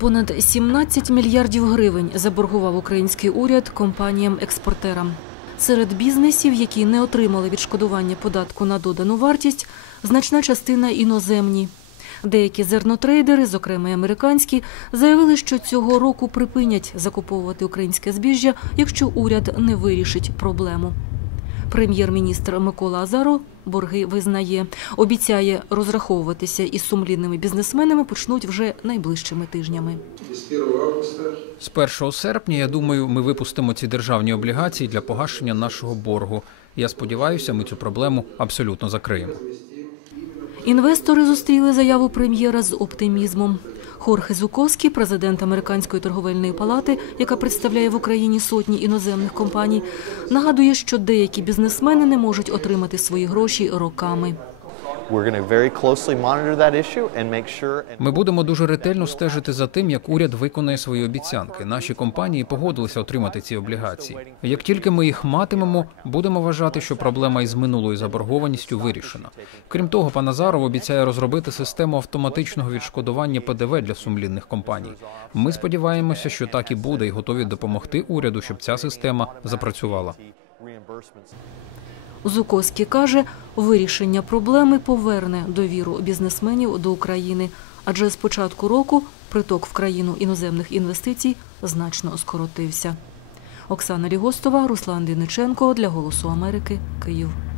Понад 17 мільярдів гривень заборгував український уряд компаніям-експортерам. Серед бізнесів, які не отримали відшкодування податку на додану вартість, значна частина іноземні. Деякі зернотрейдери, зокрема й американські, заявили, що цього року припинять закуповувати українське збіжжя, якщо уряд не вирішить проблему. Прем'єр-міністр Микола Азару борги визнає. Обіцяє розраховуватися із сумлінними бізнесменами почнуть вже найближчими тижнями. И с 1 августа З 1 серпня, я думаю, ми випустимо ці державні облігації для погашення нашого боргу. Я сподіваюся, ми цю проблему абсолютно закриємо. Інвестори зустріли заяву прем'єра з оптимізмом. Хорхе Зуковський, президент Американської торговельної палати, яка представляє в Україні сотні іноземних компаній, нагадує, що деякі бізнесмени не можуть отримати свої гроші роками. Ми будемо дуже ретельно стежити за тим, як уряд виконає свої обіцянки. Наші компанії погодилися отримати ці облігації. Як тільки ми їх матимемо, будемо вважати, що проблема із минулою заборгованістю вирішена. Крім того, пан Азаров обіцяє розробити систему автоматичного відшкодування ПДВ для сумлінних компаній. Ми сподіваємося, що так і буде, і готові допомогти уряду, щоб ця система запрацювала. Зуковський каже, вирішення проблеми поверне довіру бізнесменів до України, адже з початку року приток в країну іноземних інвестицій значно скоротився. Оксана Рігостова, Руслан Діниченко для Голосу Америки, Київ.